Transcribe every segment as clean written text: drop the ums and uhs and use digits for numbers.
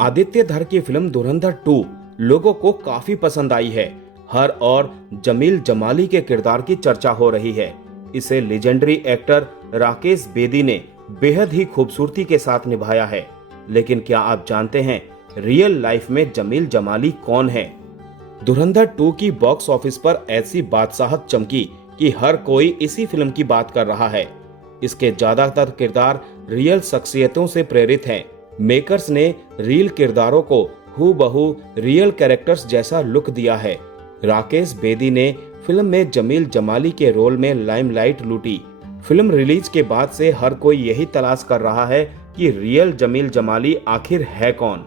आदित्य धर की फिल्म धुरंधर 2 लोगों को काफी पसंद आई है। हर और जमील जमाली के किरदार की चर्चा हो रही है। इसे लेजेंडरी एक्टर राकेश बेदी ने बेहद ही खूबसूरती के साथ निभाया है। लेकिन क्या आप जानते हैं रियल लाइफ में जमील जमाली कौन है? धुरंधर 2 की बॉक्स ऑफिस पर ऐसी बादशाहत चमकी कि हर कोई इसी फिल्म की बात कर रहा है। इसके ज्यादातर किरदार रियल शख्सियतों से प्रेरित हैं। मेकर्स ने रियल किरदारों को हूबहू रियल कैरेक्टर्स जैसा लुक दिया है। राकेश बेदी ने फिल्म में जमील जमाली के रोल में लाइमलाइट लूटी। फिल्म रिलीज के बाद से हर कोई यही तलाश कर रहा है कि रियल जमील जमाली आखिर है कौन।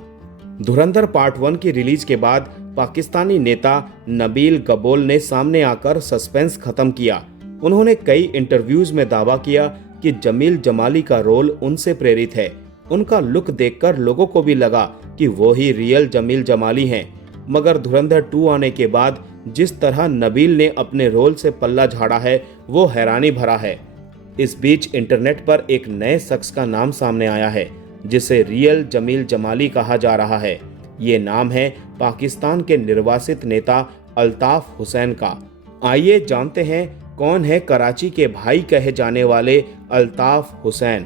धुरंधर पार्ट 1 की रिलीज के बाद पाकिस्तानी नेता नबील गबोल ने सामने आकर सस्पेंस खत्म किया। उन्होंने कई इंटरव्यूज में दावा किया कि जमील जमाली का रोल उनसे प्रेरित है। उनका लुक देखकर लोगों को भी लगा कि वो ही रियल जमील जमाली हैं। मगर धुरंधर 2 आने के बाद जिस तरह नबील ने अपने रोल से पल्ला झाड़ा है वो हैरानी भरा है। इस बीच इंटरनेट पर एक नए शख्स का नाम सामने आया है जिसे रियल जमील जमाली कहा जा रहा है। ये नाम है पाकिस्तान के निर्वासित नेता अल्ताफ हुसैन का। आइए जानते हैं कौन है कराची के भाई कहे जाने वाले अल्ताफ हुसैन।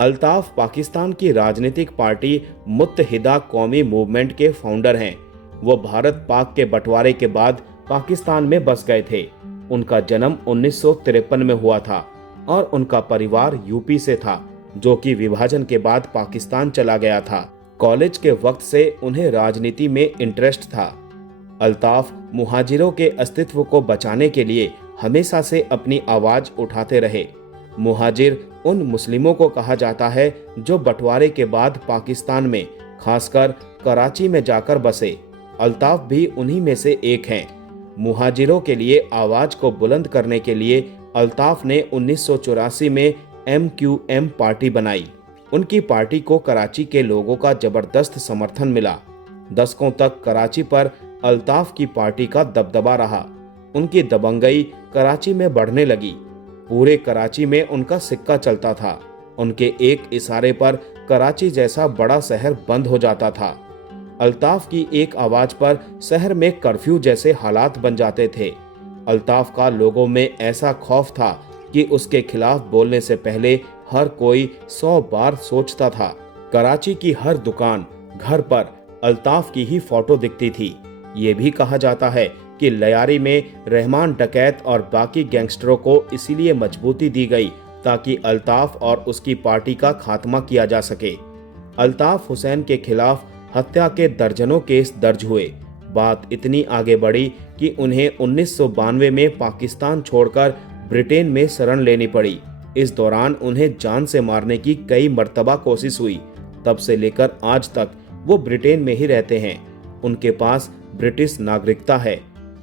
अल्ताफ पाकिस्तान की राजनीतिक पार्टी मुत्तहिदा कौमी मूवमेंट के फाउंडर हैं। वो भारत पाक के बंटवारे के बाद पाकिस्तान में बस गए थे। उनका जन्म 1953 में हुआ था और उनका परिवार यूपी से था, जो कि विभाजन के बाद पाकिस्तान चला गया था। कॉलेज के वक्त से उन्हें राजनीति में इंटरेस्ट था। अल्ताफ मुहाजिरों के अस्तित्व को बचाने के लिए हमेशा से अपनी आवाज उठाते रहे। मुहाजिर उन मुस्लिमों को कहा जाता है जो बंटवारे के बाद पाकिस्तान में, खासकर कराची में जाकर बसे। अल्ताफ भी उन्हीं में से एक हैं। मुहाजिरों के लिए आवाज को बुलंद करने के लिए अल्ताफ ने 1984 में MQM पार्टी बनाई। उनकी पार्टी को कराची के लोगों का जबरदस्त समर्थन मिला। दशकों तक कराची पर अल्ताफ की पार्टी का दबदबा रहा। उनकी दबंगई कराची में बढ़ने लगी। पूरे कराची में उनका सिक्का चलता था। उनके एक इशारे पर कराची जैसा बड़ा शहर बंद हो जाता था। अल्ताफ की एक आवाज पर शहर में कर्फ्यू जैसे हालात बन जाते थे। अल्ताफ का लोगों में ऐसा खौफ था कि उसके खिलाफ बोलने से पहले हर कोई 100 बार सोचता था। कराची की हर दुकान, घर पर अल्ताफ की ही फोटो दिखती थी। ये भी कहा जाता है कि लयारी में रहमान डकैत और बाकी गैंगस्टरों को इसीलिए मजबूती दी गई ताकि अल्ताफ और उसकी पार्टी का खात्मा किया जा सके। अल्ताफ हुसैन के खिलाफ हत्या के दर्जनों केस दर्ज हुए। बात इतनी आगे बढ़ी कि उन्हें 1992 में पाकिस्तान छोड़कर ब्रिटेन में शरण लेनी पड़ी। इस दौरान उन्हें जान से मारने की कई मर्तबा कोशिश हुई। तब से लेकर आज तक वो ब्रिटेन में ही रहते हैं। उनके पास ब्रिटिश नागरिकता है।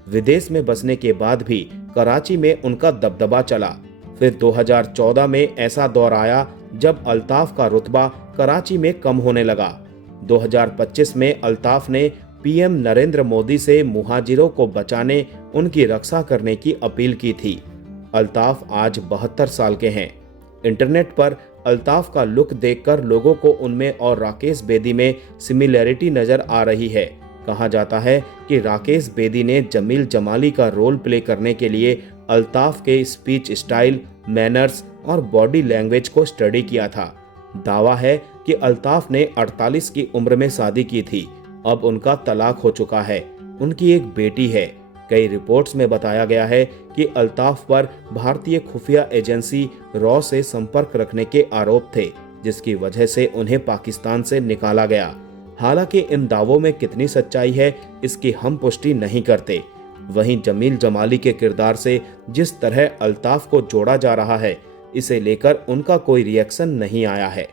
विदेश में बसने के बाद भी कराची में उनका दबदबा चला। फिर 2014 में ऐसा दौर आया जब अल्ताफ का रुतबा कराची में कम होने लगा। 2025 में अल्ताफ ने PM नरेंद्र मोदी से मुहाजिरों को बचाने, उनकी रक्षा करने की अपील की थी। अल्ताफ आज 72 साल के हैं। इंटरनेट पर अल्ताफ का लुक देखकर लोगों को उनमें और राकेश बेदी में सिमिलैरिटी नजर आ रही है। कहा जाता है कि राकेश बेदी ने जमील जमाली का रोल प्ले करने के लिए अल्ताफ के स्पीच स्टाइल, मैनर्स और बॉडी लैंग्वेज को स्टडी किया था। दावा है कि अल्ताफ ने 48 की उम्र में शादी की थी। अब उनका तलाक हो चुका है। उनकी एक बेटी है। कई रिपोर्ट्स में बताया गया है कि अल्ताफ पर भारतीय खुफिया एजेंसी रॉ से संपर्क रखने के आरोप थे, जिसकी वजह से उन्हें पाकिस्तान से निकाला गया। हालांकि इन दावों में कितनी सच्चाई है इसकी हम पुष्टि नहीं करते। वहीं जमील जमाली के किरदार से जिस तरह अल्ताफ को जोड़ा जा रहा है, इसे लेकर उनका कोई रिएक्शन नहीं आया है।